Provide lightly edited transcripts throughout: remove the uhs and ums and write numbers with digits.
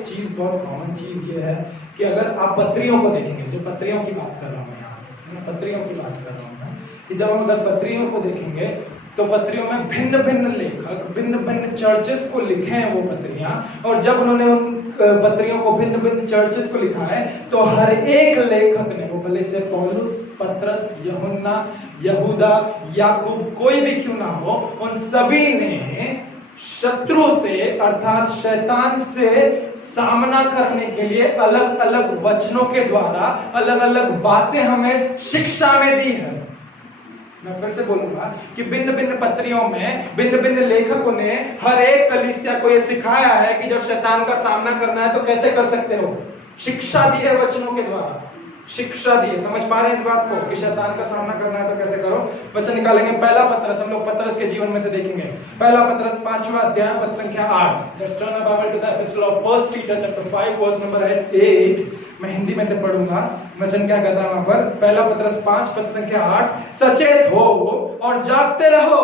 एक चीज, बहुत कॉमन चीज ये है कि अगर आप पत्रियों को देखेंगे, जो पत्रियों की बात कर रहा हूँ यहाँ, मैं पत्रियों की बात कर रहा हूँ मैं, कि जब हम अगर पत्रियों को देखेंगे तो पत्रियों में भिन्न भिन्न लेखक भिन्न भिन्न चर्चेस को लिखे हैं वो पत्रियां, और जब उन्होंने उन पत्रियों को भिन्न भिन्न चर्चेस को लिखा है तो हर एक लेखक ने, वो भले से पौलुस, पतरस, यूहन्ना, यहूदा, याकूब, कोई भी क्यों ना हो, उन सभी ने शत्रु से अर्थात शैतान से सामना करने के लिए अलग अलग वचनों के द्वारा अलग अलग बातें हमें शिक्षा में दी है। मैं फिर से बोलूंगा कि भिन्न भिन्न पत्रियों में भिन्न भिन्न लेखकों ने हर एक कलीसिया को यह सिखाया है कि जब शैतान का सामना करना है तो कैसे कर सकते हो। शिक्षा दी है वचनों के द्वारा, शिक्षा दी है। समझ पा रहे हैं इस बात को कि शैतान का सामना करना है तो कैसे करो। वचन निकालेंगे पहला पतरस, हम लोग पतरस के जीवन में से देखेंगे। पहला पतरस 5वां अध्याय पद संख्या 8। Let's turn our Bible to the epistle of 1 Peter chapter 5 verse number 8। मैं हिंदी में से पढ़ूंगा। वचन क्या कहता है वहां पर? पहला पतरस 5 पद संख्या 8, सचेत हो और जागते रहो,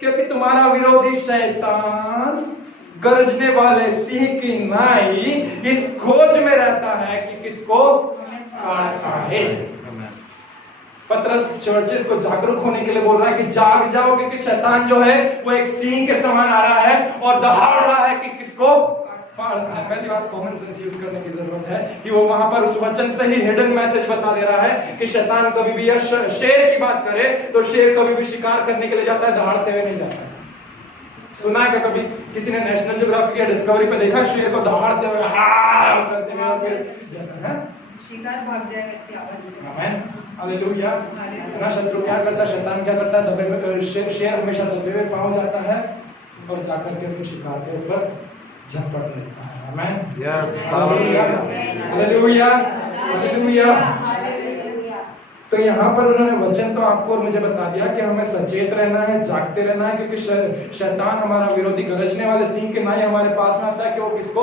क्योंकि तुम्हारा विरोधी शैतान गरजने वाले सिंह की नाई इस खोज में रहता है कि किसको है। पतरस चर्चेस को जागरूक होने के लिए बोल रहा है कि जाग जाओ, क्योंकि शैतान जो है वो एक सिंह के समान आ रहा है और दहाड़ रहा है कि किसको फाड़ खाए। पहली बात कॉमन सेंस यूज करने की जरूरत है कि वो वहां पर उस वचन से ही हिडन मैसेज बता दे रहा है कि शैतान कभी भी यह शेर की बात करे तो शेर कभी भी शिकार करने के लिए जाता है, दहाड़ते हुए नहीं जाता है। सुना है क्या कभी किसी ने नेशनल ज्योग्राफिक या डिस्कवरी पे देखा शेर को दहाड़ते हुए करते हुए शिकार भाग जाएगा इतनी आवाज में। आमीन, हालेलुया। ना शत्रु क्या करता है, शैतान क्या करता है, दबे में शेर हमेशा दबे हुए पाँव जाता है और जाकर के उसको शिकार के ऊपर झपट लेता है। आमीन, यस, हालेलुया, हालेलुया, हालेलुया। तो यहाँ पर उन्होंने वचन तो आपको और मुझे बता दिया कि हमें सचेत रहना है, जागते रहना है, क्योंकि शैतान हमारा विरोधी गरजने वाले सिंह के नाई हमारे पास में आता है कि वो किसको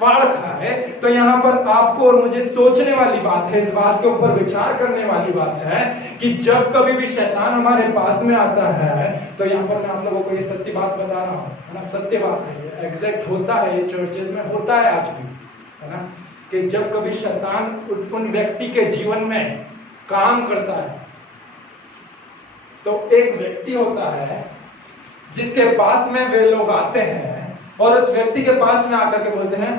फाड़ खाए। तो यहाँ पर आपको और मुझे सोचने वाली बात है, इस बात के ऊपर विचार करने वाली बात है कि जब कभी भी शैतान हमारे पास में आता है, तो यहाँ पर मैं आप लोगों को ये सत्य बात बता रहा हूँ, है ना, सत्य बात है, ये एग्जैक्ट होता है, ये चर्चेज में होता है आज भी, है ना, कि जब कभी शैतान उन व्यक्ति के जीवन में काम करता है तो एक व्यक्ति होता है जिसके पास में वे लोग आते हैं और उस व्यक्ति के पास में आकर के बोलते हैं,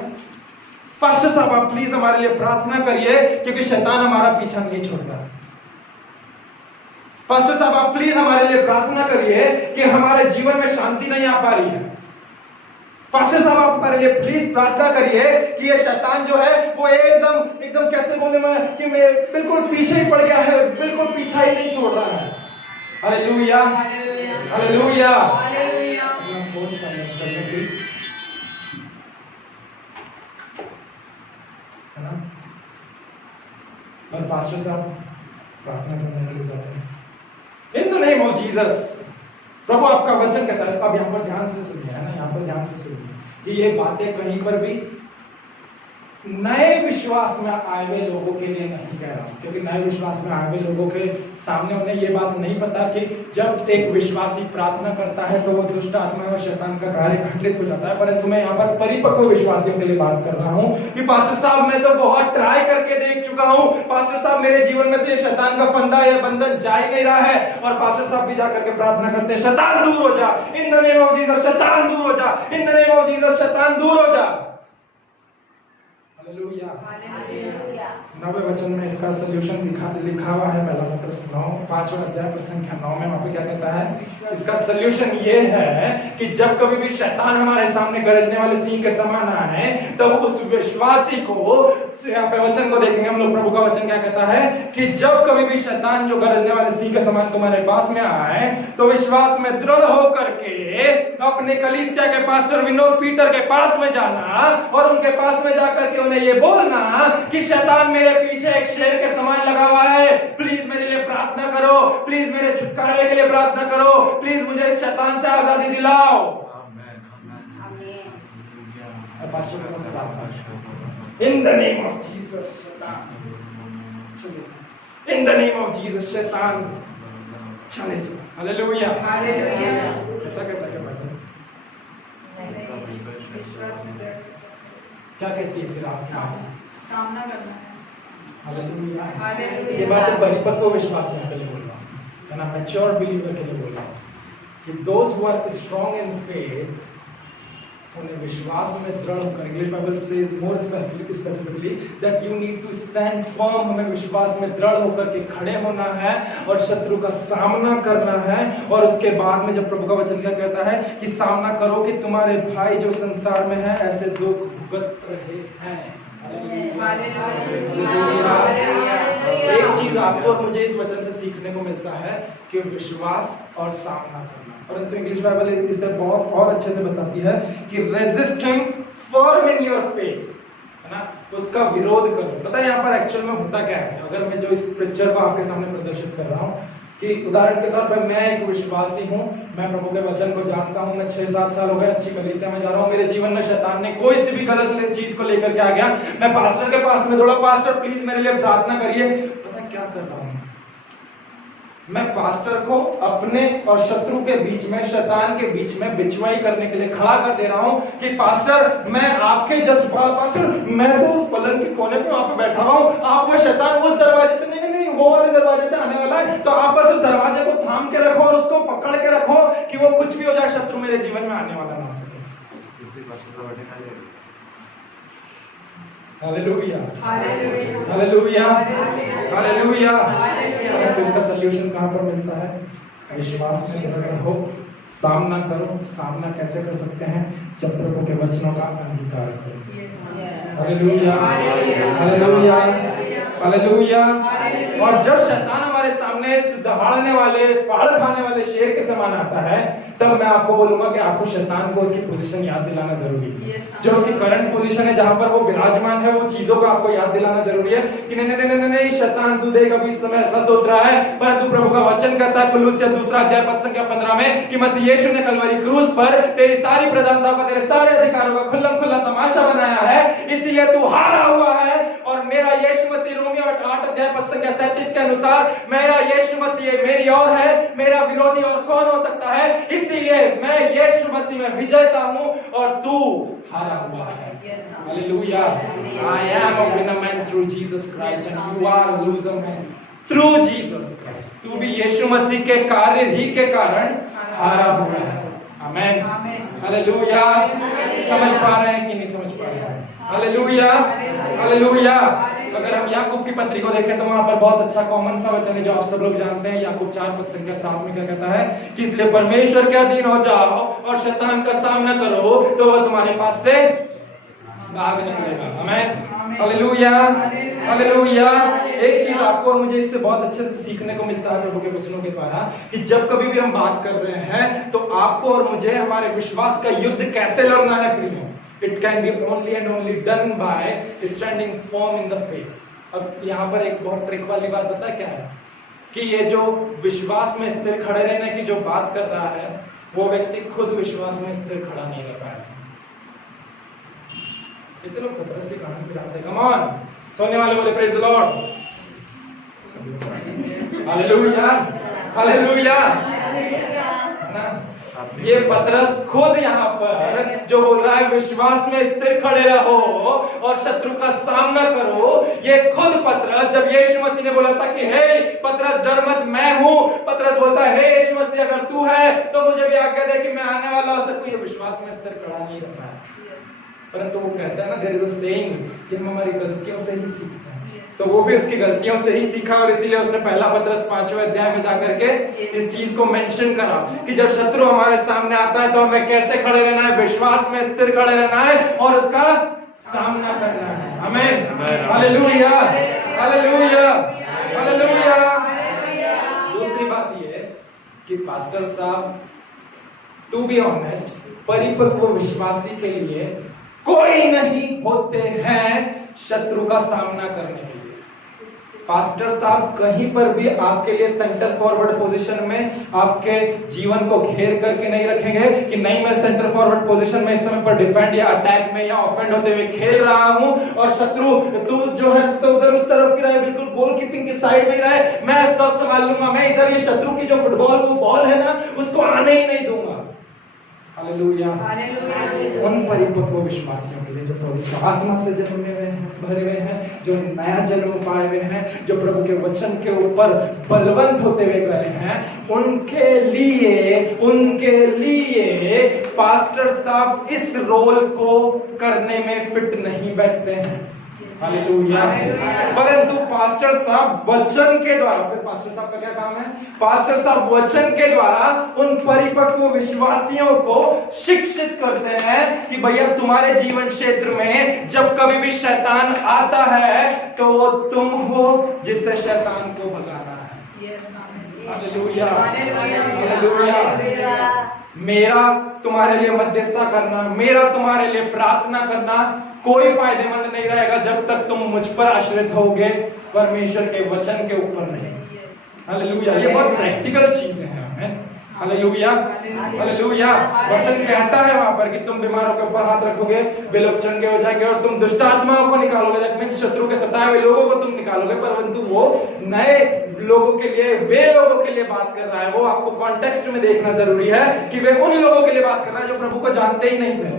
पास्टर साहब आप प्लीज हमारे लिए प्रार्थना करिए क्योंकि शैतान हमारा पीछा नहीं छोड़ रहा। पास्टर साहब आप प्लीज हमारे लिए प्रार्थना करिए कि हमारे जीवन में शांति नहीं आ पा रही है। पास्टर साहब आप हमारे लिए प्लीज प्रार्थना करिए कि ये शैतान जो है वो एकदम कैसे बोले मैं कि मैं बिल्कुल पीछे ही पड़ गया है, बिल्कुल पीछा ही नहीं छोड़ रहा है। Hallelujah, hallelujah, hallelujah. Phone silent कर लो प्लीज, है ना। और पास्टर साहब प्रार्थना करने के लिए जाते हैं in the name of Jesus. प्रभु आपका वचन कहता है, अब यहाँ पर ध्यान से सुनिए, है ना, यहाँ पर ध्यान से सुनिए कि ये बातें कहीं पर भी नए विश्वास में आए हुए लोगों के लिए नहीं कह रहा हूं, क्योंकि नए विश्वास में आए हुए लोगों के सामने उन्हें ये बात नहीं पता कि जब एक विश्वासी प्रार्थना करता है तो वो दुष्ट आत्मा और शैतान का कार्य खंडित हो जाता है। परंतु मैं यहाँ पर परिपक्व विश्वासियों के लिए बात कर रहा हूँ कि पास्टर साहब मैं तो बहुत ट्राई करके देख चुका हूँ, पास्टर साहब मेरे जीवन में से शैतान का फंदा या बंधन जा ही नहीं रहा है। और पास्टर साहब भी जाकर के प्रार्थना करते हैं, शैतान दूर हो जा, इन द नेम ऑफ जीसस, शैतान दूर हो जा, इन द नेम ऑफ जीसस, शैतान दूर हो जा। Hallelujah, hallelujah. 9वें वचन में इसका सॉल्यूशन लिखा हुआ है, पहला पतरस 9 5वां अध्याय पद संख्या 9 में। वहां पे क्या कहता है? इसका सॉल्यूशन ये है कि जब कभी भी शैतान हमारे सामने गरजने वाले सिंह के समान आए तो उस विश्वासी को, यहाँ पे वचन को देखेंगे हम लोग, प्रभु का वचन क्या कहता है कि जब कभी भी शैतान जो गरजने वाले सिंह के समान तुम्हारे पास में आए तो विश्वास में दृढ़ होकर के अपने कलीसिया के पास्टर विनोद पीटर के पास में जाना और उनके पास में जाकर के उन्हें ये बोलना कि शैतान मेरे पीछे एक शेर के समान लगा हुआ है, प्लीज मेरे लिए प्रार्थना करो, प्लीज मेरे छुटकारे के लिए प्रार्थना करो, प्लीज मुझे इस शैतान से आजादी दिलाओ। In the name of Jesus, शैतान in the name of Jesus, शैतान चले जाओ। Hallelujah, hallelujah. ऐसा कहता है क्या बाइबल? विश्वास में क्या कहती है फिर आप? सामना करना है। हालेलुया। हालेलुया। ये बात परिपक्व विश्वासियों के लिए बोल रहा हूँ, है ना, मैच्योर बिलीवर के लिए बोल रहा हूँ कि those who are strong in faith, उन्हें विश्वास में दृढ़ होकर, English Bible says more specifically that you need to stand firm, हमें विश्वास में दृढ़ होकर के खड़े होना है और शत्रु का सामना करना है। और उसके बाद में जब प्रभु का वचन क्या कहता है कि सामना करो कि तुम्हारे भाई जो संसार में है ऐसे दुख भुगत रहे हैं। एक चीज आपको और मुझे इस वचन से सीखने को मिलता है कि विश्वास और सामना करना, परंतु इंग्लिश बाइबल इसे बहुत और अच्छे से बताती है कि resist him firm in your faith, है ना, उसका विरोध करो। पता है यहाँ पर एक्चुअल में होता क्या है? अगर मैं जो इस पिक्चर को आपके सामने प्रदर्शित कर रहा हूँ कि उदाहरण के तौर पर मैं एक विश्वासी हूँ, मैं प्रभु के वचन को जानता हूँ, मैं 6-7 साल हो गए अच्छी कलीसिया में जा रहा हूँ, मेरे जीवन में शैतान ने कोई सी भी गलत चीज को लेकर के आ गया, मैं पास्टर के पास में दौड़ा, पास्टर प्लीज मेरे लिए प्रार्थना करिए। पता है क्या कर रहा हूँ मैं? पास्टर को अपने और शत्रु के बीच में, शैतान के बीच में बिचवाई करने के लिए खड़ा कर दे रहा हूं कि पास्टर मैं आपके जस्ट पास्टर मैं तो उस पलंग के कोने पे वहां पे बैठा हूं, आप वो शैतान उस दरवाजे से नहीं वो वाले दरवाजे से आने वाला है, तो आप बस उस दरवाजे को थाम के रखो और उसको पकड़ के रखो कि वो कुछ भी हो जाए शत्रु मेरे जीवन में आने वाला ना हो सके। Hallelujah, hallelujah, hallelujah. तो इसका सलूशन कहां पर मिलता है? विश्वास में दृढ़ रहो, सामना करो। सामना कैसे कर सकते हैं? जब प्रभु के वचनों का अंगीकार करो। Hallelujah, hallelujah, hallelujah. और जब शैतान हमारे सामने दहाड़ने वाले, पहाड़ खाने वाले शेर के समान आता है, तब मैं आपको बोलूंगा कि आपको शैतान को उसकी पोजीशन याद दिलाना जरूरी है। जो उसकी करंट पोजीशन है, जहां पर वो विराजमान है, वो चीजों को आपको याद दिलाना जरूरी है कि नहीं नहीं नहीं नहीं शैतान तू देख अभी इस समय ऐसा सोच रहा है, परंतु प्रभु का वचन कहता है कुलुस्सिया 2 अध्याय पद संख्या 15 में कि मसीह यीशु ने कलवरी क्रूस पर तेरी सारी प्रधानता का, तेरे सारे अधिकारों का खुल्लम खुल्ला तमाशा बनाया है, इसलिए तू हारा हुआ है। और मेरा यीशु मसीह रोमियो 8 अध्याय पद संख्या 37 के अनुसार मेरा यीशु मसीह मेरी ओर है, मेरा विरोधी और कौन हो सकता है? इसलिए मैं यीशु मसीह में विजेता हूं और तू हारा हुआ है। Hallelujah. I am a winner man through Jesus Christ and you are a loser man through Jesus Christ। तू भी यीशु मसीह के कार्य ही के कारण हारा हुआ है। आमेन, हालेलुया। समझ पा रहे हैं कि नहीं समझ पा रहे हैं? Hallelujah, hallelujah. अगर हम याकूब की पत्री को देखें तो वहां पर बहुत अच्छा कॉमन सा वचन है जो आप सब लोग जानते हैं। याकूब 4 पद संख्या 7 में क्या कहता है कि इसलिए परमेश्वर के अधीन हो जाओ और शैतान का सामना करो तो वह तुम्हारे पास से भाग निकलेगा। आमेन, हालेलुया, हालेलुया। एक चीज आपको और मुझे इससे बहुत अच्छे से सीखने को मिलता है प्रभु के वचनों के द्वारा कि जब कभी भी हम बात कर रहे हैं तो आपको और मुझे हमारे विश्वास का युद्ध कैसे लड़ना है प्रियो। It can be only and only done by standing firm in the faith। अब यहाँ पर एक बहुत ट्रिक वाली बात पता है क्या है कि ये जो विश्वास में स्थिर खड़े रहने की जो बात कर रहा है वो व्यक्ति खुद विश्वास में स्थिर खड़ा नहीं रह पाया। कितने लोग पतरस की कहानी को जानते हैं? कम ऑन, सोने वाले बोले praise the Lord. Hallelujah, hallelujah. ना ये पतरस खुद यहाँ पर जो बोल रहा है विश्वास में स्थिर खड़े रहो और शत्रु का सामना करो, ये खुद पतरस जब यीशु मसीह ने बोला था कि हे पतरस डर मत मैं हूं, पतरस बोलता है हे यीशु मसीह अगर तू है तो मुझे भी आज्ञा दे कि मैं आने वाला हूं। सबको ये विश्वास में स्थिर खड़ा नहीं रहता है, परंतु वो कहता है ना देयर इज अ सेइंग कि हम हमारी गलतियों से ही सीखते हैं। तो वो भी उसकी गलतियों से ही सीखा और इसीलिए उसने पहला पतरस 5वें अध्याय में जाकर के इस चीज को मेंशन करा कि जब शत्रु हमारे सामने आता है तो हमें कैसे खड़े रहना है, विश्वास में स्थिर खड़े रहना है और उसका सामना करना है। आमीन, हालेलुया, हालेलुया, हालेलुया। दूसरी बात ये कि पास्टर साहब टू बी ऑनेस्ट परिपक्व विश्वासी के लिए कोई नहीं होते हैं शत्रु का सामना करने के लिए। पास्टर साहब कहीं पर भी आपके लिए सेंटर फॉरवर्ड पोजीशन में आपके जीवन को घेर करके नहीं रखेंगे कि नहीं मैं सेंटर फॉरवर्ड पोजीशन में इस समय पर डिफेंड या अटैक में या ऑफेंड होते हुए खेल रहा हूं और शत्रु तू जो है तो उधर उस तरफ की रहे, बिल्कुल गोलकीपिंग की साइड में रहे, मैं सब संभाल लूंगा, मैं इधर ये शत्रु की जो फुटबॉल वो बॉल है ना उसको आने ही नहीं दूंगा। हालेलुया। हालेलुया। उन परिपक्व विश्वासियों के लिए जो प्रभु की आत्मा से जन्मे हुए हैं, भरे हुए हैं, जो नया जन्म पाए हुए हैं, जो प्रभु के वचन के ऊपर बलवंत होते हुए गए हैं, उनके लिए पास्टर साहब इस रोल को करने में फिट नहीं बैठते हैं। हालेलुया। परंतु पास्टर साहब वचन के द्वारा, फिर पास्टर साहब का क्या काम है? पास्टर साहब वचन के द्वारा उन परिपक्व विश्वासियों को शिक्षित करते हैं कि भैया तुम्हारे जीवन क्षेत्र में जब कभी भी शैतान आता है तो वो तुम हो जिससे शैतान को भगाना है। हालेलुया। हालेलुया। मेरा तुम्हारे लिए मध्यस्थता करना, मेरा तुम्हारे लिए प्रार्थना करना कोई फायदेमंद नहीं रहेगा जब तक तुम मुझ पर आश्रित होगे, परमेश्वर के वचन के ऊपर नहीं। हालेलुया। ये बहुत प्रैक्टिकल चीजें हैं हमें। हालेलुया। हालेलुया। वचन कहता है वहां पर कि तुम बीमारों के ऊपर हाथ रखोगे, वे लोग चंगे हो जाएंगे और तुम दुष्ट आत्माओं को निकालोगे। दैट मींस शत्रु के सताए हुए लोगों को तुम निकालोगे। परंतु वो नए लोगों के लिए, वे लोगों के लिए बात कर रहा है। वो आपको कॉन्टेक्स्ट में देखना जरूरी है कि वे उन लोगों के लिए बात कर रहा है जो प्रभु को जानते ही नहीं थे,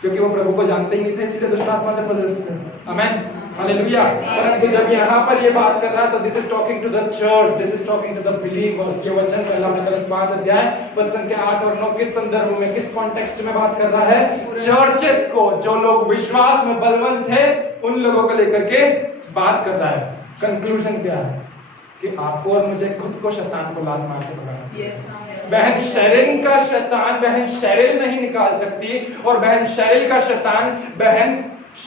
क्योंकि वो प्रभु को जानते ही नहीं थे, इसीलिए दुष्ट आत्मा से पॉजेस्ड थे। आमेन। हालेलुया। परंतु जब यहाँ पर ये बात कर रहा है तो this is talking to the church, this is talking to the believers. ये वचन पहला पत्रस 5 अध्याय पद संख्या 8 और 9 किस संदर्भ में, किस कॉन्टेक्स्ट में बात कर रहा है? चर्चेस को, जो लोग विश्वास में बलवंत थे उन लोगों को लेकर के बात कर रहा है। कंक्लूजन क्या है? कि आपको और मुझे खुद को शैतान को लात मार के भगाना। बहन शैरिल का शैतान बहन शैरिल नहीं निकाल सकती, और बहन शैरिल का शैतान बहन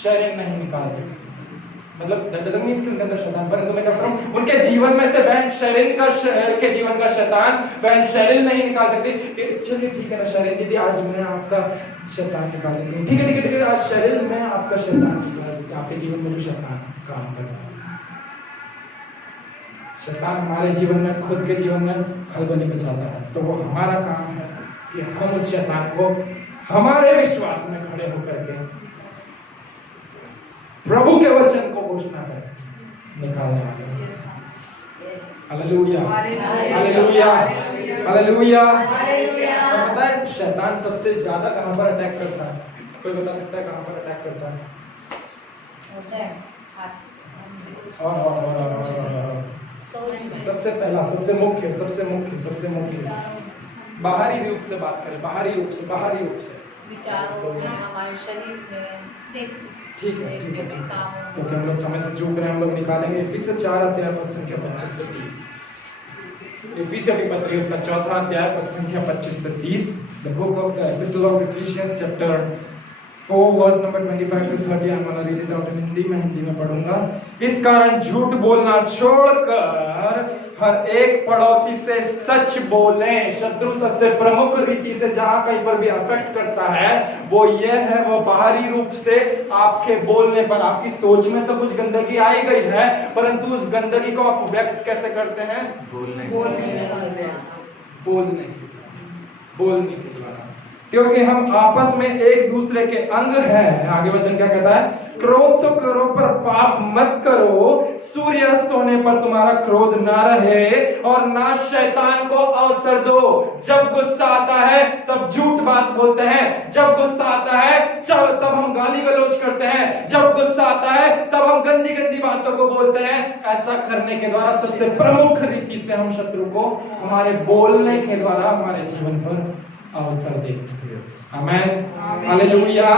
शैरिल नहीं निकाल सकती। मतलब दैट डजंट मीन कि उनके अंदर शैतान, परंतु मैं कहता हूं उनके जीवन में से बहन शैरिल के जीवन का शैतान बहन शैरिल नहीं निकाल सकती। कि चलिए ठीक है ना शैरिल दीदी, आज मैं आपका शैतान निकाल देती हूँ। ठीक है ठीक है ठीक है, आज शैरिल मैं आपका शैतान निकाल देती हूँ। आपके जीवन में जो शैतान काम कर रहा है, शैतान हमारे जीवन में, खुद के जीवन में खलबली मचाता है, तो वो हमारा काम है कि हम उस शैतान को हमारे विश्वास में खड़े होकर के प्रभु के वचन को घोषणा करें, निकालने वाले। हालेलुया। हालेलुया। हालेलुया। पता है शैतान सबसे ज्यादा कहां पर अटैक करता है? कोई बता सकता है कहां पर अटैक करता है? सबसे पहला, सबसे मुख्य बाहरी रूप से बात करें, बाहरी रूप से विचारों में, हमारे शरीर में। ठीक है। तो क्या हम लोग समय से चूक रहे हैं? हम लोग निकालेंगे इफिसियों 4 अध्याय पद संख्या 25 से 30। इफिसियों की पत्री उसका 4 अध्याय पद संख्या 25 से 30। The book of the epistle of Ephesians chapter 4 verse number 25 to 30। I'm gonna read it out in Hindi में पढ़ूंगा। इस कारण झूठ बोलना छोड़कर हर एक पड़ोसी से सच बोलें। शत्रु सबसे प्रमुख रीति से जहां कहीं पर भी अफेक्ट करता है वो ये है, वो बाहरी रूप से आपके बोलने पर, आपकी सोच में तो कुछ गंदगी आई गई है, परंतु उस गंदगी को आप व्यक्त कैसे करते हैं? बोलने के द्वारा। क्योंकि हम आपस में एक दूसरे के अंग हैं। आगे वचन क्या कहता है? क्रोध तो करो पर पाप मत करो, सूर्य अस्त होने पर तुम्हारा क्रोध ना रहे और ना शैतान को अवसर दो। जब गुस्सा आता है तब झूठ बात बोलते हैं, जब गुस्सा आता है तब हम गाली गलौज करते हैं, जब गुस्सा आता है तब हम गंदी गंदी बातों को बोलते हैं। ऐसा करने के द्वारा सबसे प्रमुख रीति से हम शत्रु को हमारे बोलने के द्वारा हमारे जीवन पर अवसर देते हैं। आमेन। हालेलुया।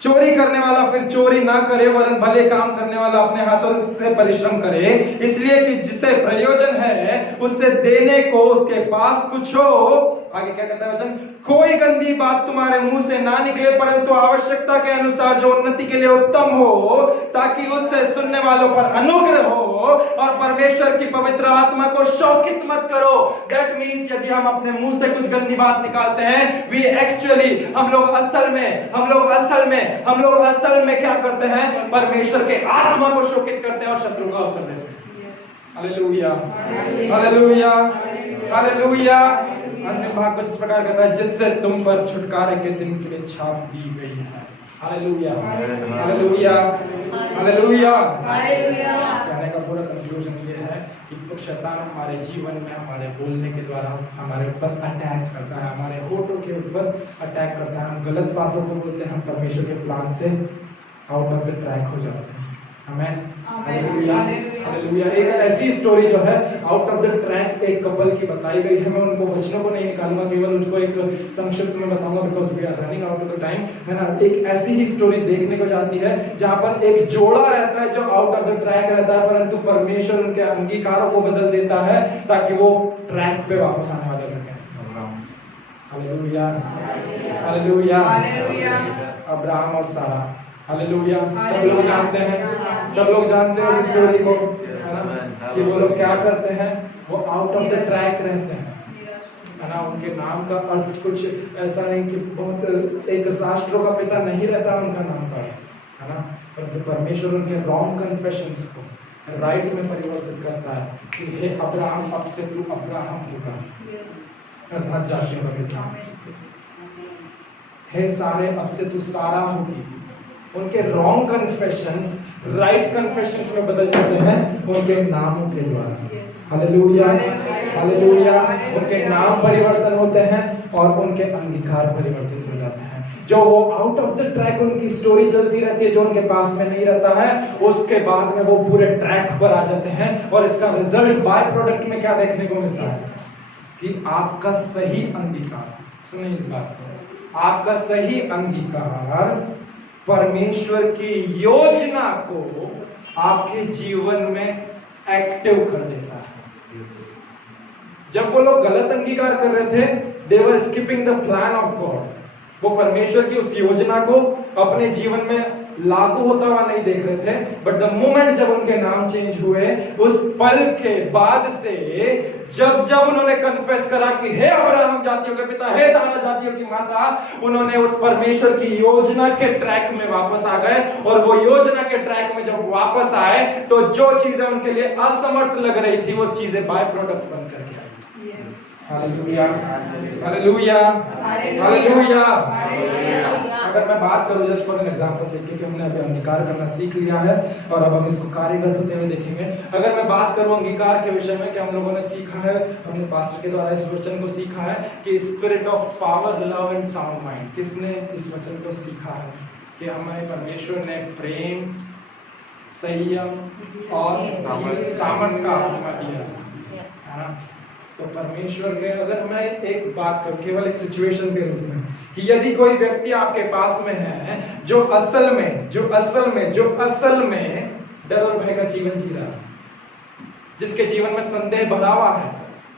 चोरी करने वाला फिर चोरी ना करे, वरन भले काम करने वाला अपने हाथों से परिश्रम करे, इसलिए कि जिसे प्रयोजन है उससे देने को उसके पास कुछ हो। आगे क्या कहता है वचन? कोई गंदी बात तुम्हारे मुंह से ना निकले, परंतु आवश्यकता के अनुसार जो उन्नति के लिए उत्तम हो, ताकि उससे सुनने वालों पर अनुग्रह हो। और परमेश्वर की पवित्र आत्मा को शौकित मत करो। दैट मीन्स यदि हम अपने मुंह से कुछ गंदी बात निकालते हैं, वी एक्चुअली हम लोग असल में क्या करते हैं? परमेश्वर के आत्मा को शोकित करते हैं और शत्रु को अवसर देते हैं। हालेलुया। हालेलुया। हालेलुया। अंतिम भाग कुछ इस प्रकार कहता है, जिससे तुम पर छुटकारे के दिन के लिए छाप दी गई है। हालेलुया। हालेलुया। हालेलुया। कहने का पूरा कंक्लूजन ये है कि शैतान हमारे जीवन में हमारे बोलने के द्वारा हमारे ऊपर अटैक करता है, हमारे होठों के ऊपर अटैक करता है। हम गलत बातों को बोलते हैं, हम परमेश्वर के प्लान से आउट ऑफ द ट्रैक हो जाते हैं। आमेन, हालेलुया, हालेलुया। एक ऐसी स्टोरी जो है आउट ऑफ द ट्रैक एक कपल की बताई गई है। मैं उनको वचनों को नहीं निकालूंगा, केवल उनको एक संक्षिप्त में बताऊंगा, because we are running out of the time, है ना। एक ऐसी ही स्टोरी देखने को जाती है जहां पर एक जोड़ा रहता है जो आउट ऑफ द ट्रैक रहता है, परंतु परमेश्वर उनके अंगीकारों को बदल देता है ताकि वो ट्रैक पे वापस आने वाले सके। हालेलुया, हालेलुया, अब्राहम और सारा, हालेलुया। सब लोग जानते हैं, सब लोग जानते हैं उस स्टोरी को, है ना, कि वो लोग क्या करते हैं, वो आउट ऑफ द ट्रैक रहते हैं, है ना। उनके नाम का अर्थ कुछ ऐसा नहीं कि बहुत एक राष्ट्रों का पिता नहीं रहता उनका नाम का, है ना, परंतु परमेश्वर उनके रॉन्ग कन्फेशंस को राइट में परिवर्तित करता है कि हे अब्राहम, अब से तू अब्राहम होगा, अर्थात जातियों का पिता। हे सारे, अब से तू सारा होगी। उनके रॉन्ग कन्फेशंस राइट कन्फेशंस में बदल जाते हैं उनके नामों के द्वारा। Hallelujah, hallelujah. उनके नाम परिवर्तन होते हैं और उनके अंगीकार परिवर्तित हो जाते हैं। जो वो आउट ऑफ द ट्रैक उनकी स्टोरी चलती रहती है, जो उनके पास में नहीं रहता है, उसके बाद में वो पूरे ट्रैक पर आ जाते हैं। और इसका रिजल्ट बाय प्रोडक्ट में क्या देखने को मिलता है कि आपका सही अंगीकार, सुनिए इस बात को, आपका सही अंगीकार परमेश्वर की योजना को आपके जीवन में एक्टिव कर देता है। जब वो लोग गलत अंगीकार कर रहे थे, they were skipping the plan of God, वो परमेश्वर की उस योजना को अपने जीवन में लागू होता हुआ नहीं देख रहे थे। बट द मोमेंट जब उनके नाम चेंज हुए, उस पल के बाद से जब जब उन्होंने कन्फेस करा कि हे अब्राहम जातियों के पिता, हे सारा जातियों की माता, उन्होंने उस परमेश्वर की योजना के ट्रैक में वापस आ गए। और वो योजना के ट्रैक में जब वापस आए तो जो चीजें उनके लिए असमर्थ लग रही थी, वो चीजें बाय प्रोडक्ट बन करके आई। Hallelujah, hallelujah, hallelujah. अगर मैं बात करूं जस्ट फॉर एन एग्जांपल से, क्योंकि हमने अभी अंगीकार करना सीख लिया है और अब हम इसको कार्यगत होते हुए देखेंगे। अगर मैं बात करूं अंगीकार के विषय में, कि हम लोगों ने सीखा है, हमने पास्टर के द्वारा इस वचन को सीखा है कि spirit of power, love and sound mind. किसने इस वचन को सीखा है कि हमें परमेश्वर ने प्रेम, संयम और सामर्थ का आत्मा दिया है ना। तो परमेश्वर के, अगर मैं एक बात करूं केवल एक सिचुएशन के रूप में, कि यदि कोई व्यक्ति आपके पास में है जो असल में डर और भय का जीवन जी रहा है, जिसके जीवन में संदेह भरा हुआ है,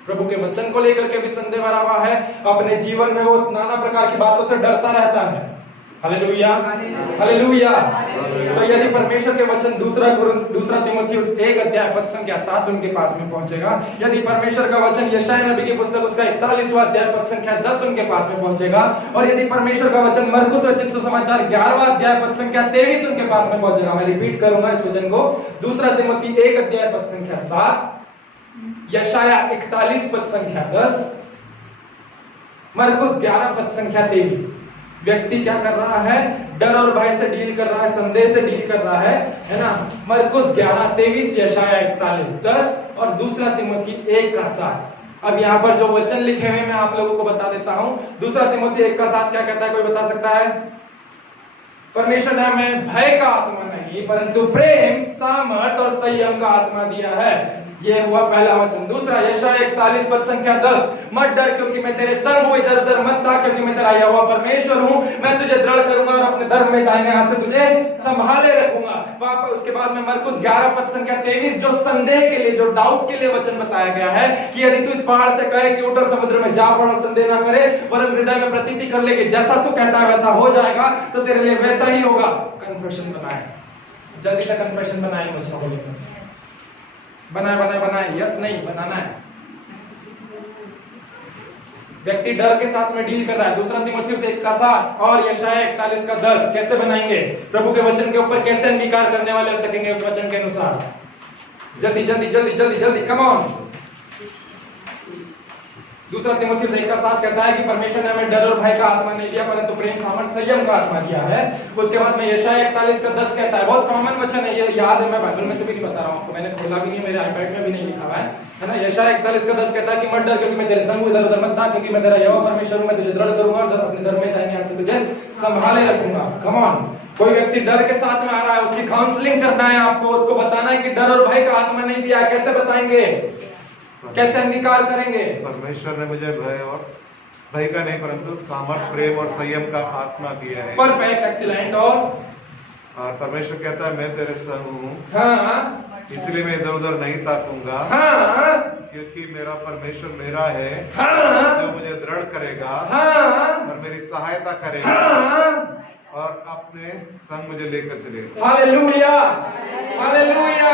प्रभु के वचन को लेकर के भी संदेह भरा हुआ है, अपने जीवन में वो नाना प्रकार की बातों से डरता रहता है। Hallelujah, hallelujah. तो यदि परमेश्वर के वचन दूसरा तीमुथियुस 1:7 उनके पास में पहुंचेगा, यदि परमेश्वर का वचन यशायाह नबी की पुस्तक उसका 41:10 उनके पास में पहुंचेगा, और यदि परमेश्वर का वचन मरकुस रचित सुसमाचार 11:23 उनके पास में पहुंचेगा। मैं रिपीट करूंगा इस वचन को, दूसरा तीमुथी 1:7, यशायाह 41:10, मरकुस 11:23। व्यक्ति क्या कर रहा है? डर और भय से डील कर रहा है, संदेह से डील कर रहा है ना। मरकुस 11:23, यशायाह 41:10 और दूसरा तीमुथी 1:7। अब यहाँ पर जो वचन लिखे हुए मैं आप लोगों को बता देता हूं। दूसरा तीमुथी 1:7 क्या कहता है, कोई बता सकता है? परमेश्वर ने हमें भय का आत्मा नहीं परंतु प्रेम, सामर्थ और संयम का आत्मा दिया है। ये हुआ पहला वचन। दूसरा यशायाह 41:10, मत डर क्योंकि मैं तेरे संग हूं, इधर उधर मत ताक क्योंकि मैं तेरा यहोवा परमेश्वर हूं। मैं तुझे दृढ़ करूंगा और अपने धर्म में दाहिने हाथ से तुझे संभाले रखूंगा। उसके बाद में मरकुस 11:23, जो संदेह के लिए, जो डाउट के लिए वचन बताया गया है कि यदि तू इस पहाड़ से कहे कि उठ और समुद्र में जा पड़ और संदेह ना करे, वरन हृदय में प्रतीति कर ले कि जैसा तू कहता है वैसा हो जाएगा, तो तेरे लिए वैसा ही होगा। कन्फेशन बनाए, जल्दी से कन्फेशन बनाए, वचनों को लेकर बनाए, यस नहीं बनाना है। व्यक्ति डर के साथ में डील कर रहा है। दूसरा तीमुथियुस 1:7 और यशायाह 41:10 कैसे बनाएंगे? प्रभु के वचन के ऊपर कैसे अंगीकार करने वाले हो सकेंगे उस वचन के अनुसार? जल्दी जल्दी जल्दी जल्दी जल्दी, कम ऑन। दूसरा तीमुथियुस 1:7 कहता है कि परमेश्वर ने हमें डर और भय का आत्मा नहीं दिया परंतु प्रेम, सामर्थ, संयम का आत्मा दिया है। उसके बाद में यशायाह 41:10 कहता है, बहुत कॉमन वचन है, ये याद है, मैं बाइबल में से भी नहीं बता रहा हूं आपको, मैंने खोला भी नहीं, मेरे आईपैड में भी नहीं लिखा हुआ है ना। यशायाह 41:10 कहता है कि मत डर क्योंकि मैं तेरे संग हूं, इधर-उधर मत भाग क्योंकि मैं तेरा यहोवा परमेश्वर हूं, मैं तुझे दृढ़ करूंगा और अपने धर्म में दाहिनी हाथ से तुझे संभाले रखूंगा। कम ऑन, कोई व्यक्ति डर के साथ में आ रहा है, उसकी काउंसलिंग करना है आपको, उसको बताना है कि डर और भय का आत्मा नहीं दिया। कैसे बताएंगे, कैसे अंगीकार करेंगे? परमेश्वर ने मुझे भय का नहीं परंतु सामर्थ, प्रेम और संयम का आत्मा दिया है। Perfect, excellent. और परमेश्वर कहता है मैं तेरे संग हूँ, हाँ, इसलिए मैं इधर उधर नहीं ताकूंगा, हाँ, क्योंकि मेरा परमेश्वर मेरा है, हाँ, जो मुझे दृढ़ करेगा, हाँ, और मेरी सहायता करेगा, हाँ, और अपने संग मुझे लेकर चलेगा। Hallelujah, hallelujah.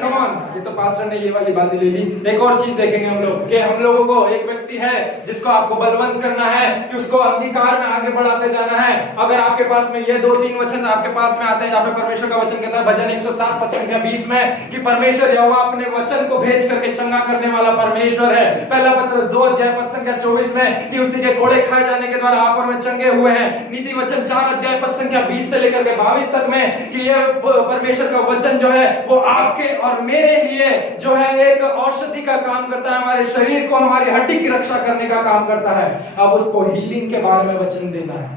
कम ऑन, ये तो पास्टर ने ये वाली बाजी ले ली। एक और चीज देखेंगे हम लोग कि हम लोगों को एक व्यक्ति है जिसको आपको बलवंत करना है कि उसको अंगीकार में आगे बढ़ाते जाना है। अगर आपके पास में ये 2-3 वचन आपके पास में आते हैं जहाँ पे परमेश्वर का वचन कहता है भजन 107 पद संख्या 20 में कि परमेश्वर यहोवा अपने वचन को भेज करके चंगा करने वाला परमेश्वर है। पहला पत्रस 2 अध्याय पद संख्या 24 में कि उसी के कोड़े खाए जाने के द्वारा आप और मैं चंगे हुए हैं। नीति वचन 4 अध्याय पद संख्या 20 से लेकर के 22 तक में कि ये परमेश्वर का वचन जो है वो आपके और मेरे लिए जो है एक औषधि का काम करता है, हमारे शरीर को, हमारी हड्डी की रक्षा करने का काम करता है। अब उसको हीलिंग के बारे में वचन देना है,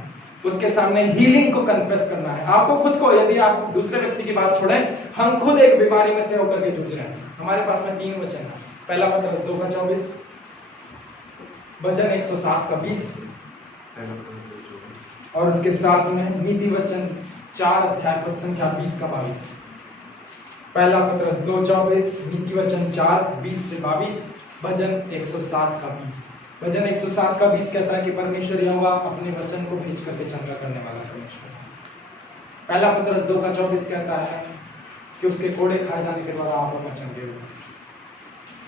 उसके सामने हीलिंग को कन्फेस करना है। आपको खुद को, यदि आप दूसरे व्यक्ति की बात छोड़ें, हम खुद एक बीमारी में से होकर के जूझ रहे हैं। हमारे पास में 3 वचन है। पहला पत्रस 2:24, भजन 107:20 और उसके साथ में नीति वचन 4 अध्याय पद संख्या 20-22। पहला पत्रस 2:24, नीति वचन 4:20-22, भजन 107:20। भजन 107:20 कहता है कि परमेश्वर यहोवा अपने वचन को भेज करके चंगा करने वाला परमेश्वर है। पहला पत्रस 2:24 कहता है कि उसके कोड़े खाए जाने के द्वारा आप और चंगे हुए।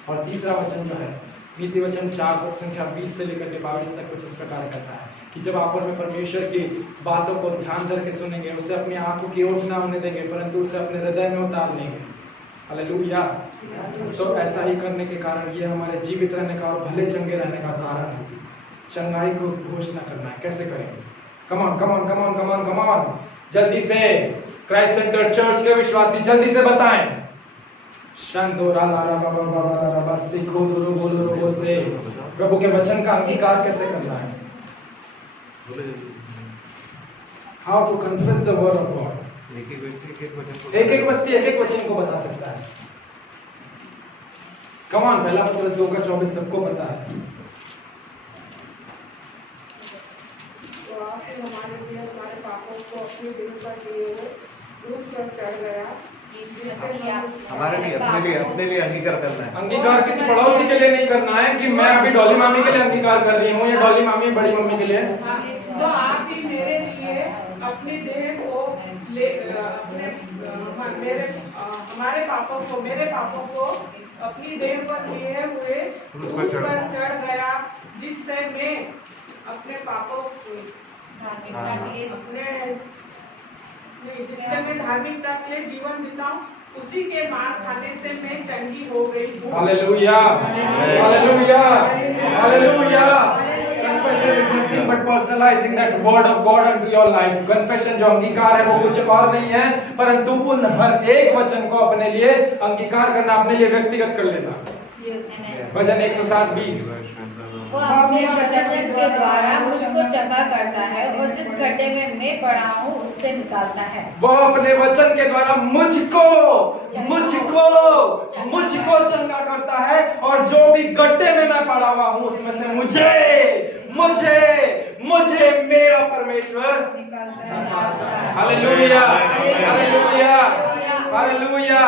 और तीसरा वचन जो है नीति वचन 4 पद संख्या 20 से लेकर के 22 तक कुछ इस प्रकार कहता है कि जब आप और में परमेश्वर की बातों को ध्यान करके सुनेंगे, उसे अपनी आंखों की ओट ना होने देंगे परंतु उसे अपने हृदय में उतार लेंगे। हालेलुया। तो ऐसा ही करने के कारण ये हमारे जीवित रहने का और भले चंगे रहने का कारण है। चंगाई को घोषणा करना है। कैसे करेंगे? Come on, come on, come on, come on, come on, जल्दी से क्राइस्ट सेंटर चर्च के विश्वासी जल्दी से बताएं। प्रभु के वचन का अंगीकार कैसे करना है? How to confess the word of God। एक एक व्यक्ति एक एक वचन को बता सकता है। कम ऑन, पहला पत्रस 2:24 सबको पता है। तो आपने हमारे लिए हमारे पापों को अपनी दिल पर लिए हुए क्रूस पर चढ़ गया। हमारे लिए, अपने लिए अंगीकार करना है। अंगीकार किसी पड़ोसी के लिए नहीं करना है कि मैं अभी डॉली मामी के लिए अंगीकार कर रही हूँ या डॉली मामी बड़ी मम्मी के लिए। तो आप ही मेरे लिए अपनी देह को हमारे पापों को, मेरे पापों को अपनी देह पर लिए हुए क्रूस पर चढ़ गया, जिससे मैं अपने पापों जिससे मैं धार्मिकता के लिए जीवन बिताऊं, उसी के मार खाने से मैं चंगी हो गई हूँ। Hallelujah, hallelujah, hallelujah. Confession is nothing but personalizing that word of God into your life. Confession जो अंगीकार है वो कुछ और नहीं है परंतु उन हर एक वचन को अपने लिए अंगीकार करना, अपने लिए व्यक्तिगत कर लेना। भजन 107:20। वो अपने वचन के द्वारा मुझको चंगा करता है और जिस गड्ढे में मैं पड़ा हूँ उससे निकालता है। वो अपने वचन के द्वारा मुझको चंगा करता है और जो भी गड्ढे में मैं पड़ा हुआ हूँ उसमें से मुझे मेरा परमेश्वर हालेलुया, हालेलुया, हालेलुया।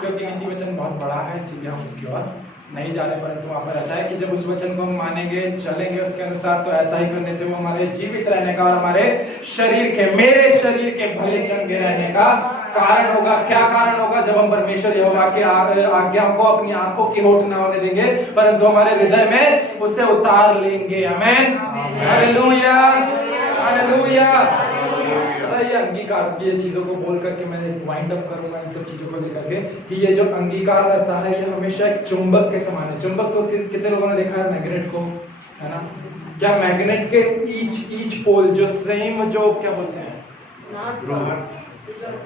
क्योंकि नीति वचन बहुत बड़ा है इसीलिए हम उसकी ओर नहीं जा रहे, परंतु वहां पर ऐसा है कि जब उस वचन को हम मानेंगे, चलेंगे उसके अनुसार, तो ऐसा ही करने से वो हमारे जीवित रहने का और हमारे मेरे शरीर के भले चंगे रहने का कारण होगा। क्या कारण होगा? जब हम परमेश्वर यहोवा की आज्ञाओं को अपनी आंखों की होठ न होने देंगे परंतु हमारे हृदय में उसे उतार लेंगे। आमीन, हालेलुया, हालेलुया। है ये अंगीकार, ये चीजों को बोल करके मैं वाइंड अप करूंगा इन सब चीजों को लेकर के कि ये जो अंगीकार रहता है ये हमेशा एक चुंबक के समान है। चुंबक को कितने लोगों ने देखा है मैग्नेट को, है ना? क्या मैग्नेट के ईच पोल जो सेम जो क्या बोलते हैं,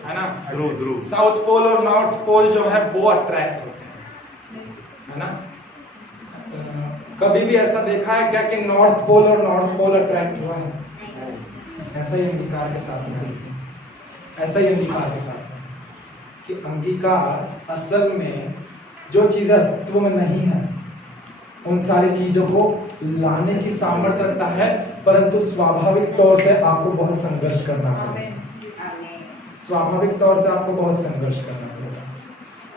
है ना, ध्रुव साउथ पोल और नॉर्थ पोल जो है वो अट्रैक्ट होते हैं, है ना? कभी भी ऐसा देखा है क्या कि नॉर्थ पोल और नॉर्थ पोल अट्रैक्ट हुआ है? ऐसा ही अंगीकार के साथ है, ऐसा ही अंगीकार के साथ है कि अंगीकार असल में जो चीजें अस्तित्व में नहीं है उन सारी चीजों को लाने की सामर्थ्य रखता है, परंतु स्वाभाविक तौर से आपको बहुत संघर्ष करना पड़ेगा। स्वाभाविक तौर से आपको बहुत संघर्ष करना पड़ेगा,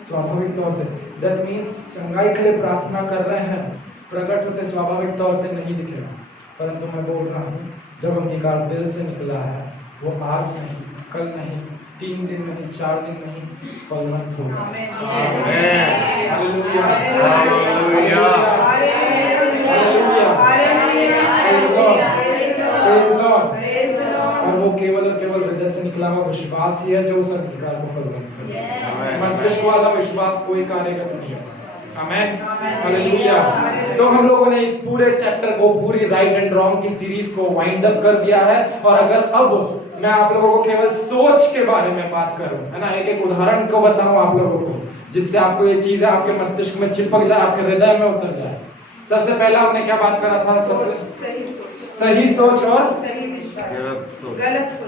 स्वाभाविक तौर से। दैट मीन्स चंगाई के लिए प्रार्थना कर रहे हैं, प्रकट होते स्वाभाविक तौर से नहीं दिखेगा, परंतु मैं बोल रहा हूँ जब अंगीकार दिल से निकला है वो आज नहीं, कल नहीं, 3 दिन नहीं, 4 दिन नहीं, फलवंत होगा। हालेलुया, हालेलुया, और वो केवल और केवल हृदय से निकला हुआ विश्वास ही है जो उस अंगीकार को फलवंत करेगा। मस्तिष्क वाला विश्वास कोई कार्यगत नहीं है। आमेन, हालेलुया। तो हम लोगों ने इस पूरे चैप्टर को, पूरी राइट एंड रॉन्ग की सीरीज को वाइंड अप कर दिया है। और अगर अब मैं आप लोगों को केवल सोच के बारे में बात करूं, है ना, एक एक उदाहरण को बताऊं आप लोगों को, जिससे आपको ये चीजें आपके मस्तिष्क में चिपक जाए, आपके हृदय में उतर जाए। सबसे पहला हमने क्या बात करा था? सही सोच और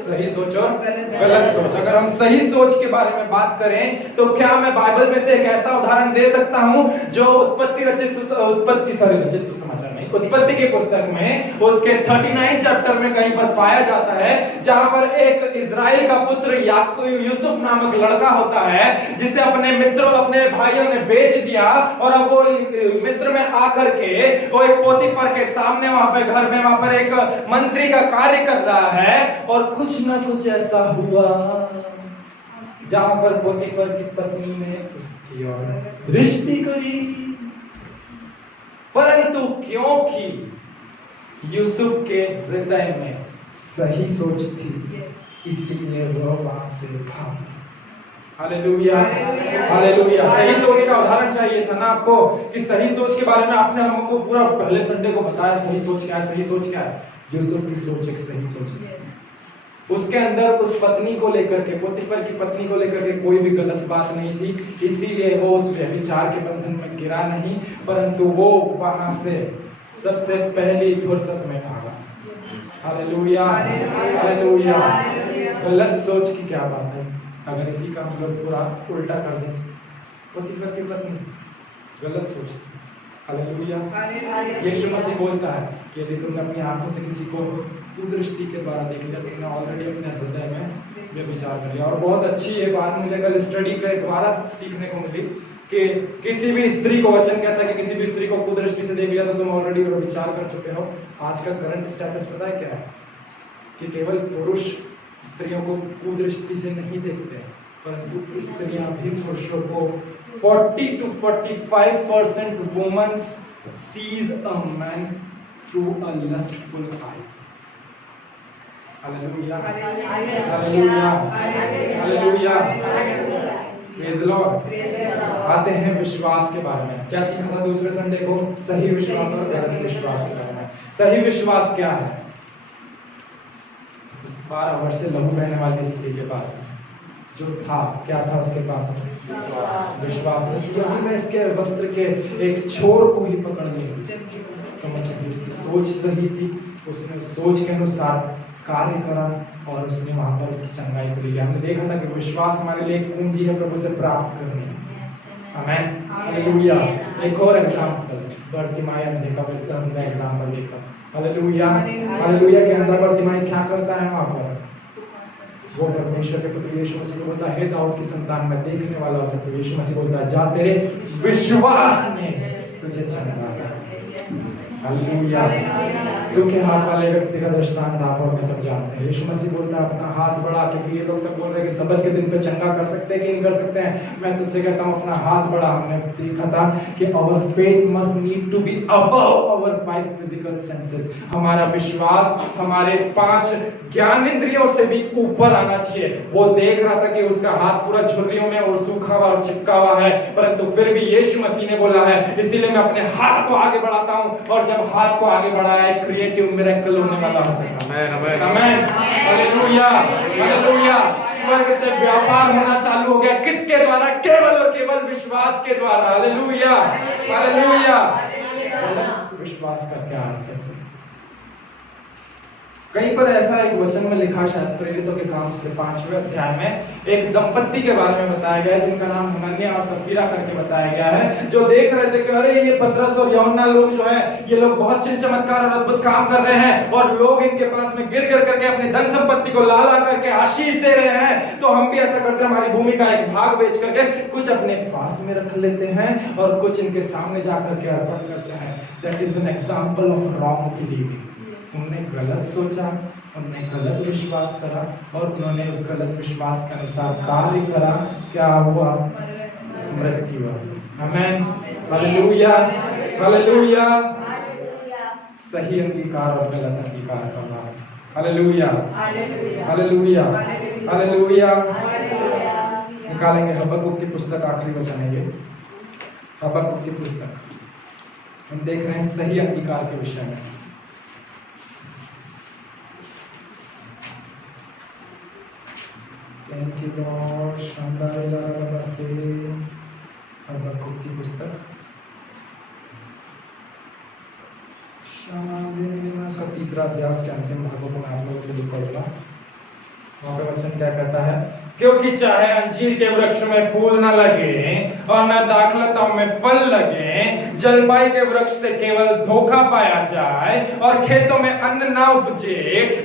सही सोच और गलत सोच। अगर हम सही सोच के बारे में बात करें तो क्या मैं बाइबल में से एक ऐसा उदाहरण दे सकता हूं जो उत्पत्ति के पुस्तक में उसके 39 चैप्टर में कहीं पर पाया जाता है, जहां पर एक इजराइल का पुत्र यूसुफ नामक लड़का होता है जिसे अपने मित्रों, अपने भाइयों ने बेच दिया, और अब वो मिस्र में आकर के वो एक पोतीफर के सामने वहां पे घर में वहां पर एक मंत्री का कार्य कर रहा है। और कुछ ना कुछ ऐसा हुआ जहां पर पोतीफर की पत्नी ने उसकी ओर दृष्टि करी, परंतु क्योंकि यूसुफ के हृदय में सही सोच थी, इसीलिए वो वहां से भाग। Hallelujah, hallelujah. सही सोच का उदाहरण चाहिए था ना आपको, कि सही सोच के बारे में आपने हमको पूरा पहले संडे को बताया सही सोच क्या है, सही सोच क्या है। यूसुफ की सोच एक सही सोच है। उसके अंदर उस पत्नी को लेकर के, पोतीफर की पत्नी को लेकर के कोई भी गलत बात नहीं थी, इसीलिए वो उस व्यभिचार के बंधन में गिरा नहीं, परंतु वो वहां से सबसे पहली फुर्सत में भागा। Hallelujah, hallelujah. गलत सोच की क्या बात है? अगर इसी का हम लोग पूरा उल्टा कर दें, पोतीफर की पत्नी गलत सोच। हालेलुया। यीशु मसीह बोलता है कि यदि तुमने अपनी आंखों से किसी को कुदृष्टि के द्वारा देख लिया, तुमने ऑलरेडी अपने हृदय में व्यभिचार कर लिया। और बहुत अच्छी ये बात मुझे कल स्टडी के द्वारा सीखने को मिली कि किसी भी स्त्री को, वचन कहता है कि किसी भी स्त्री को कुदृष्टि से देख लिया तो तुम ऑलरेडी व्यभिचार कर चुके हो। आज का करंट स्टेटस पता है क्या है? कि केवल पुरुष स्त्रियों को कुदृष्टि से नहीं देखते, परंतु स्त्रियां भी पुरुषों को 40 to 45% women sees a man through a lustful eye. Hallelujah. Hallelujah. Hallelujah. Praise the Lord. आते हैं विश्वास के बारे में। क्या सीखा था दूसरे संडे को? सही विश्वास और गलत विश्वास के बारे में। सही विश्वास क्या है? 12 वर्ष से लहू बहने वाली स्त्री के पास जो था, क्या था उसके पास? विश्वास। यदि मैं इसके वस्त्र के एक छोर को ही पकड़ लूं तो मतलब उसकी सोच सही थी, उसने सोच के अनुसार कार्य करा और उसने वहां पर उसकी चंगाई को लिया। हमने देखा था कि विश्वास हमारे लिए एक पूंजी है प्रभु से प्राप्त करने। आमेन, हालेलुया। एक और एग्जांपल, बर्तिमाई अंधे का हमने एग्जांपल देखा। Hallelujah, hallelujah. के अंदर बर्तिमाई क्या करता है? वहां पर वो परमेश्वर के पुत्र यीशु मसीह को बोलता है, दाऊद की संतान में देखने वाला उसे, तो यीशु मसीह बोलता है, जा तेरे विश्वास ने तुझे चंगा किया। हालेलुया। सूखे हाथ वाले व्यक्ति का दृष्टांत आप और मैं सब जानते हैं। यीशु मसीह बोलता है अपना हाथ बढ़ा, क्योंकि ये लोग सब बोल रहे हैं कि सबत के दिन पे चंगा कर सकते हैं कि नहीं कर सकते हैं। मैं तुझसे कहता हूँ अपना हाथ बढ़ा। हमने देखा था कि our faith must need to be above our 5 physical senses. हमारा विश्वास हमारे 5 ज्ञानेंद्रियों से भी ऊपर आना चाहिए। वो देख रहा था कि उसका हाथ पूरा झुर्रियों में और सूखा हुआ और चिपका हुआ है, परंतु फिर भी यीशु मसीह ने बोला है इसीलिए मैं अपने हाथ को आगे बढ़ाता हूँ, और जब हाथ को आगे बढ़ाया एक क्रिएटिव मिरेकल होने वाला हो सकता है। आमीन, हालेलुया, हालेलुया। स्वर्ग से व्यापार होना चालू हो गया, किसके द्वारा? केवल और केवल विश्वास के द्वारा। Hallelujah, hallelujah. विश्वास का क्या अर्थ है? कहीं पर ऐसा एक वचन में लिखा, शायद प्रेरितों के काम उसके 5वें अध्याय में एक दंपत्ति के बारे में बताया गया है जिनका नाम हनन्याह और सफीरा करके बताया गया है, जो देख रहे थे कि अरे ये पतरस और यूहन्ना लोग जो है ये लोग बहुत चिन्ह चमत्कार और अद्भुत काम कर रहे हैं और लोग इनके पास में गिर गिर करके अपनी धन संपत्ति को ला ला करके आशीष दे रहे हैं, तो हम भी ऐसा करते हैं, हमारी भूमि का एक भाग बेच करके कुछ अपने पास में रख लेते हैं और कुछ इनके सामने जाकर के अर्पण करते हैं। That is an example of wrong believing. उन्होंने गलत सोचा, उन्होंने गलत विश्वास करा और उन्होंने उस गलत विश्वास के अनुसार कार्य करा। क्या हुआ? मृत्यु हुआ। आमीन, हालेलुया, हालेलुया। सही अंगीकार और गलत अंगीकार का बात। Hallelujah, hallelujah, hallelujah. निकालेंगे हबक्कुक की पुस्तक, आखिरी वचन है ये, हबक्कुक की पुस्तक। हम देख रहे हैं सही अंगीकार के विषय में। Thank you Lord। हबक्कुक की पुस्तक उसका 3रा अध्याय, उसके अंतिम भागों को मैं आप लोगों के लिए पढ़ूंगा। वहां पे वचन क्या कहता है? क्योंकि चाहे अंजीर के वृक्ष में फूल न लगे और न दाखलताओं में फल लगे, जलपाई के वृक्ष से केवल धोखा पाया जाए और खेतों में अन्न ना उपजे,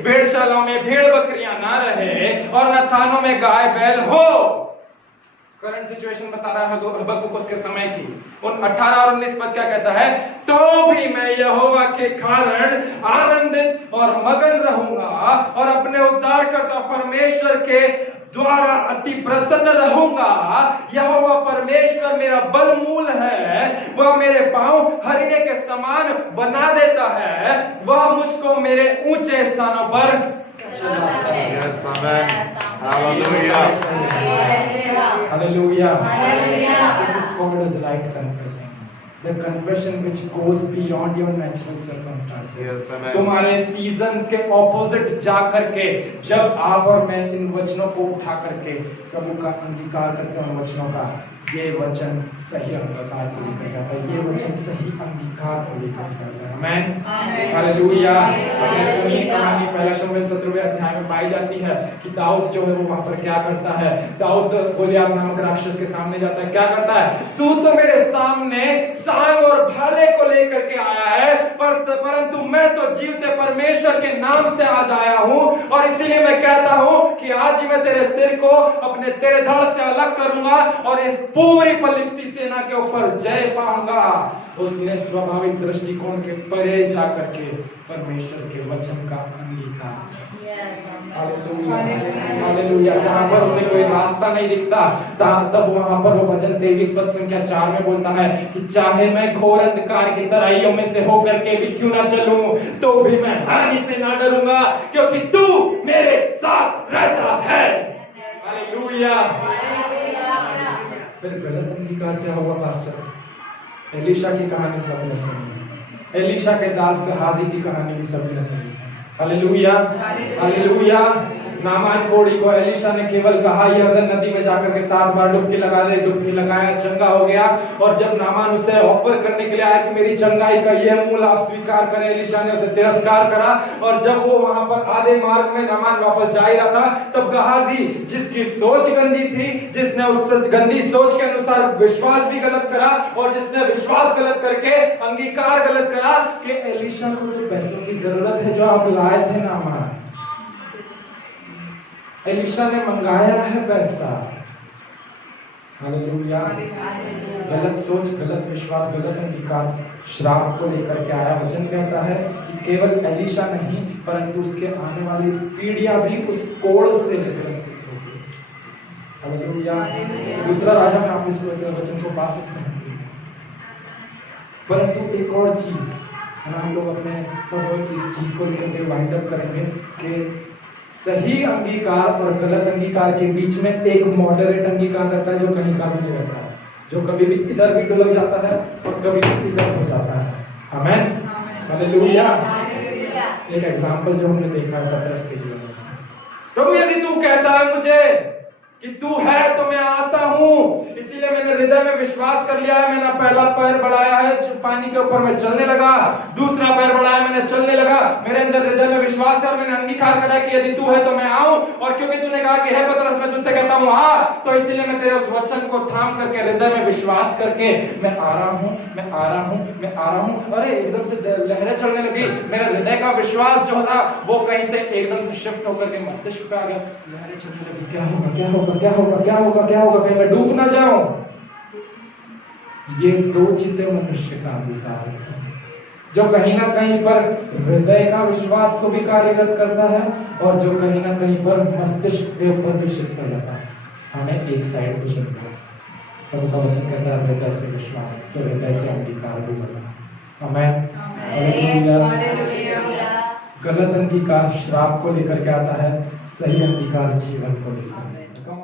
भेड़शालाओं में भेड़ बकरियां ना रहे और न थानों में गाय बैल हो। करंट सिचुएशन बता रहा है हबक्कुक उसके समय की। उन 18 और 19 पद क्या कहता है? तो भी मैं यहोवा के कारण आनंदित और मगन रहूंगा और अपने उद्धारकर्ता परमेश्वर के द्वारा अति प्रसन्न रहूंगा। यहोवा परमेश्वर मेरा बल मूल है, वह मेरे पांव हरिणे के समान बना देता है, वह मुझको मेरे ऊंचे स्थानों पर चलाता है। Hallelujah. This is called as right confessing. The confession which goes beyond your natural circumstances. तुम्हारे सीजन्स के ऑपोजिट जा करके जब आप और मैं इन वचनों को उठा करके प्रभु का अंगीकार करते हैं, वचनों का ये वचन सही अंगीकार को लेकर जाता है, ये वचन सही अंगीकार को लेकर जाता है। आमीन, हालेलुया। हमने सुनी कहानी पहला शमूएल 17वें अध्याय में पाई जाती है कि दाऊद जो है वो वहां पर क्या करता है? दाऊद गोलियत नामक राक्षस के सामने जाता है, क्या करता है? तू तो मेरे सामने सांग और भाले को लेकर के आया है, परंतु मैं तो जीवते परमेश्वर के नाम से आज आया हूं और इसीलिए मैं कहता हूं कि आज ही मैं तेरे सिर को अपने तेरे धड़ से अलग करूंगा और इस पूरी फलिस्ती सेना के ऊपर जय पाऊंगा। उसने स्वाभाविक दृष्टिकोण के परे जाकर के परमेश्वर के वचन का अंगीकार। Hallelujah, hallelujah. जहां पर उसे कोई रास्ता नहीं दिखता तब वहां पर वो भजन 23 पद संख्या 4 में बोलता है कि चाहे मैं घोर अंधकार की तराइयों में से होकर के भी क्यों ना चलूं, तो भी मैं हानि से ना डरूंगा, क्योंकि तू मेरे साथ रहता है। हालेलुया। फिर गलत अंगीकार क्या हुआ पास्टर? एलीशा की कहानी सबने सुनी, एलीशा के दास गहाजी की कहानी भी सबने सुनी। Hallelujah, hallelujah. नामान कोड़ी को एलीशा ने केवल कहा यरदन नदी में जाकर के 7 बार डुबकी लगा ले, डुबकी लगाया, चंगा हो गया। और जब नामान उसे ऑफर करने के लिए आया कि मेरी चंगाई का यह मूल आप स्वीकार करें, एलीशा ने उसे तिरस्कार करा। और जब वो वहां पर आधे मार्ग में नामान वापस जा ही रहा था, तब गहाजी जिसकी सोच गंदी थी, जिसने उस गंदी सोच के अनुसार विश्वास भी गलत करा और जिसने विश्वास गलत करके अंगीकार गलत करा कि एलीशा को जो पैसों की जरूरत है जो आप लाए थे नामान, एलीशा ने मंगाया है पैसा। हालेलुया। गलत सोच, गलत विश्वास, गलत अंगीकार श्राप को लेकर के आया। वचन कहता है कि केवल एलीशा नहीं परंतु उसके आने वाली पीढ़ियां भी उस कोड़ से ग्रसित होगी। हालेलुया। दूसरा राजा में आप इस वचन को पा सकते हैं। परंतु एक और चीज है ना, हम लोग अपने सब इस चीज को लेकर के वाइंड अप करेंगे कि सही अंगीकार और गलत अंगीकार के बीच में एक मॉडरेट अंगीकार रहता है जो कहीं का भी नहीं रहता है, जो कभी भी इधर भी डुलक जाता है और कभी भी इधर हो जाता है। आमेन, हालेलुया। एक एग्जांपल जो हमने देखा है पतरस के जीवन में, प्रभु यदि तू कहता है मुझे कि तू है तो मैं आता हूं, इसीलिए मैंने हृदय में विश्वास कर लिया है, मैंने पहला पैर बढ़ाया है पानी के ऊपर मैं चलने लगा, दूसरा पैर बढ़ाया मैंने चलने लगा, मेरे अंदर हृदय में विश्वास है और मैंने अंगीकार करा कि यदि तू है तो मैं आऊं, और क्योंकि तूने कहा कि है पतरस मैं तुझसे कहता हूं आ, तो इसीलिए मैं तेरे उस वचन को थाम करके हृदय में विश्वास करके मैं आ रहा हूं, मैं आ रहा हूं, मैं आ रहा हूं। अरे एकदम से लहरें चलने लगी, मेरा हृदय का विश्वास जो था वो कहीं से एकदम से शिफ्ट होकर के मस्तिष्क पे आ गया, लहरें चलने लगी, क्या होगा क्या होगा क्या होगा क्या होगा क्या होगा, कहीं मैं डूब ना जाऊं। ये दो चीजें मनुष्य का अधिकार है जो कहीं ना कहीं पर हृदय का विश्वास को भी कार्यरत करता है और जो कहीं ना कहीं पर मस्तिष्क के ऊपर भी शिफ्ट कर जाता है। हमें एक साइड पे शिफ्ट करना, प्रभु का वचन कहता है हृदय से विश्वास तो हृदय से अंगीकार भी करना। हमें गलत अंगीकार श्राप को लेकर के आता है, सही अंगीकार जीवन को लेकर।